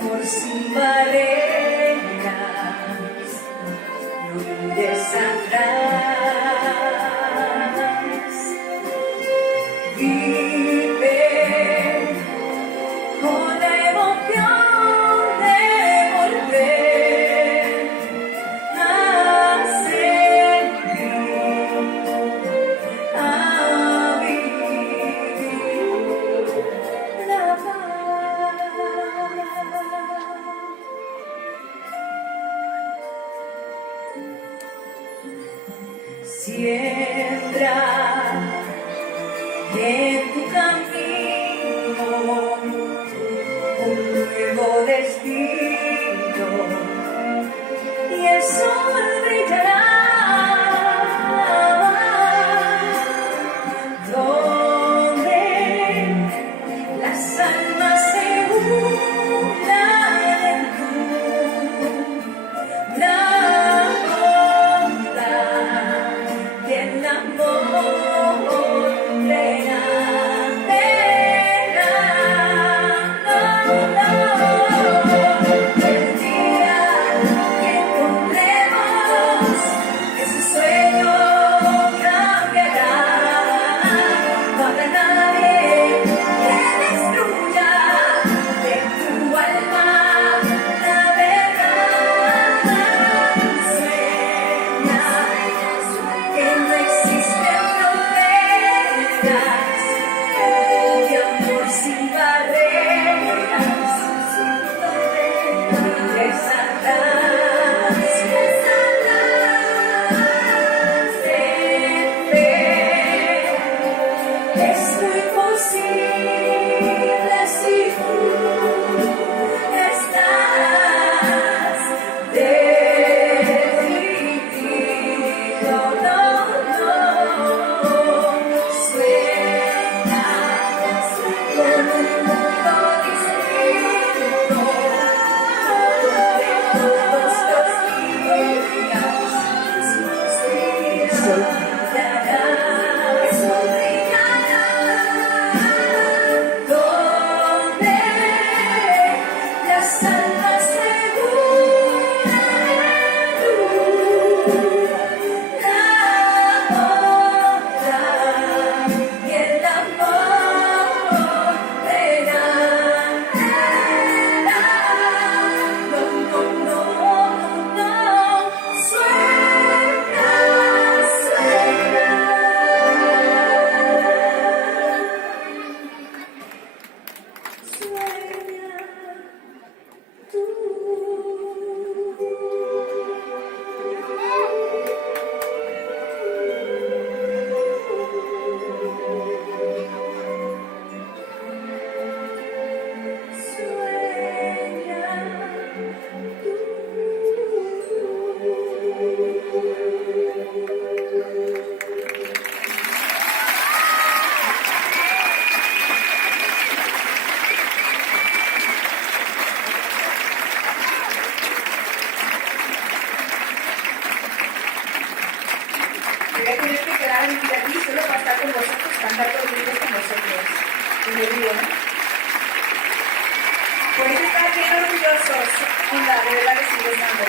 amor sin barreras, no mires atrás, vive con la emoción de volver a sentir, a vivir la paz. Siembra en tu camino un nuevo destino y el sol brillará donde las almas se unan en tu la bondad y el amor reina. El día que encontremos ese sueño cambiará. No habrá nadie que destruya de tu alma la verdad. Sueña que no existen fronteras, de amor sin barreras, libres atrás, de fe. Es muy posible si tú estás decidido. No, no, sueña con un mundo distinto, donde todos los días donde las almas se unan en la bondad y el amor verán. No, no, no, no, sueña, sueña. Sueña tú. Voy a tener que quedarme aquí solo para estar con vosotros, cantar conmigo con vosotros. Y me río, ¿no? Por eso están bien orgullosos. Onda, de verdad que sigo estando.